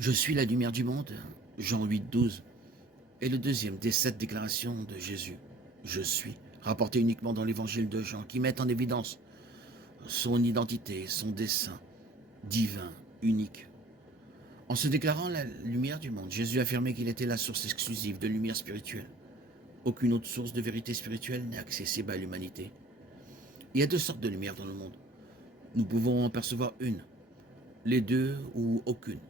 Je suis la lumière du monde, Jean 8, 12, est le deuxième des 7 déclarations de Jésus. Je suis, rapporté uniquement dans l'évangile de Jean, qui met en évidence son identité, son dessein divin, unique. En se déclarant la lumière du monde, Jésus affirmait qu'il était la source exclusive de lumière spirituelle. Aucune autre source de vérité spirituelle n'est accessible à l'humanité. Il y a 2 sortes de lumière dans le monde. Nous pouvons en percevoir une, les deux ou aucune.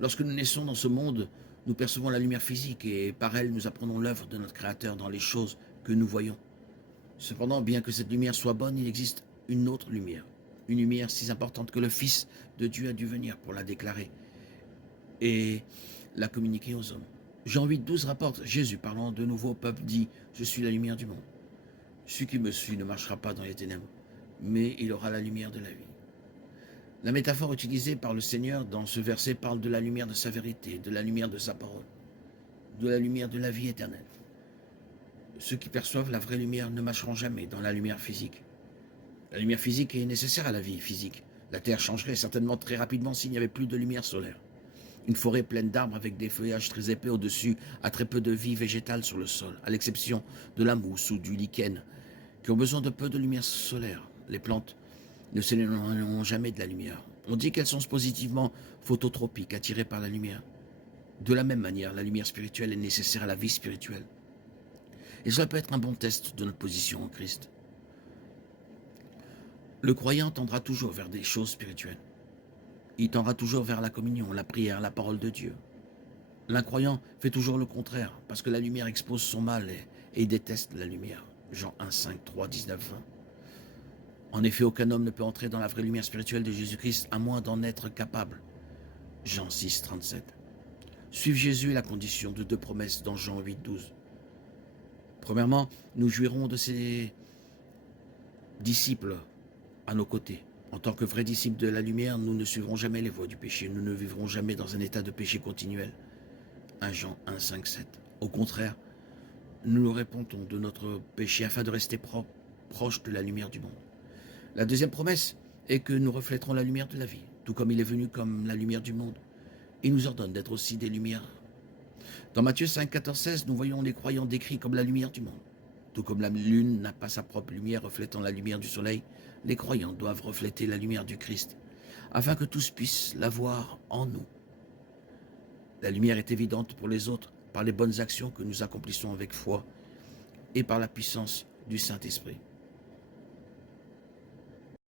Lorsque nous naissons dans ce monde, nous percevons la lumière physique et par elle nous apprenons l'œuvre de notre Créateur dans les choses que nous voyons. Cependant, bien que cette lumière soit bonne, il existe une autre lumière. Une lumière si importante que le Fils de Dieu a dû venir pour la déclarer et la communiquer aux hommes. Jean 8, 12 rapporte, Jésus parlant de nouveau au peuple dit, « Je suis la lumière du monde. Celui qui me suit ne marchera pas dans les ténèbres, mais il aura la lumière de la vie. » La métaphore utilisée par le Seigneur dans ce verset parle de la lumière de sa vérité, de la lumière de sa parole, de la lumière de la vie éternelle. Ceux qui perçoivent la vraie lumière ne marcheront jamais dans la lumière physique. La lumière physique est nécessaire à la vie physique. La Terre changerait certainement très rapidement s'il n'y avait plus de lumière solaire. Une forêt pleine d'arbres avec des feuillages très épais au-dessus a très peu de vie végétale sur le sol, à l'exception de la mousse ou du lichen, qui ont besoin de peu de lumière solaire. Les plantes ne s'éloigneront jamais de la lumière. On dit qu'elles sont positivement phototropiques, attirées par la lumière. De la même manière, la lumière spirituelle est nécessaire à la vie spirituelle. Et cela peut être un bon test de notre position en Christ. Le croyant tendra toujours vers des choses spirituelles. Il tendra toujours vers la communion, la prière, la parole de Dieu. L'incroyant fait toujours le contraire, parce que la lumière expose son mal et déteste la lumière. Jean 1, 5, 3, 19, 20. En effet, aucun homme ne peut entrer dans la vraie lumière spirituelle de Jésus-Christ à moins d'en être capable. Jean 6, 37. Suivre Jésus est la condition de 2 promesses dans Jean 8, 12. Premièrement, nous jouirons de ses disciples à nos côtés. En tant que vrais disciples de la lumière, nous ne suivrons jamais les voies du péché. Nous ne vivrons jamais dans un état de péché continuel. 1 Jean 1, 5, 7. Au contraire, nous nous répentons de notre péché afin de rester proches de la lumière du monde. La deuxième promesse est que nous reflèterons la lumière de la vie, tout comme il est venu comme la lumière du monde. Il nous ordonne d'être aussi des lumières. Dans Matthieu 5, 14, 16, nous voyons les croyants décrits comme la lumière du monde. Tout comme la lune n'a pas sa propre lumière reflétant la lumière du soleil, les croyants doivent refléter la lumière du Christ, afin que tous puissent la voir en nous. La lumière est évidente pour les autres par les bonnes actions que nous accomplissons avec foi et par la puissance du Saint-Esprit.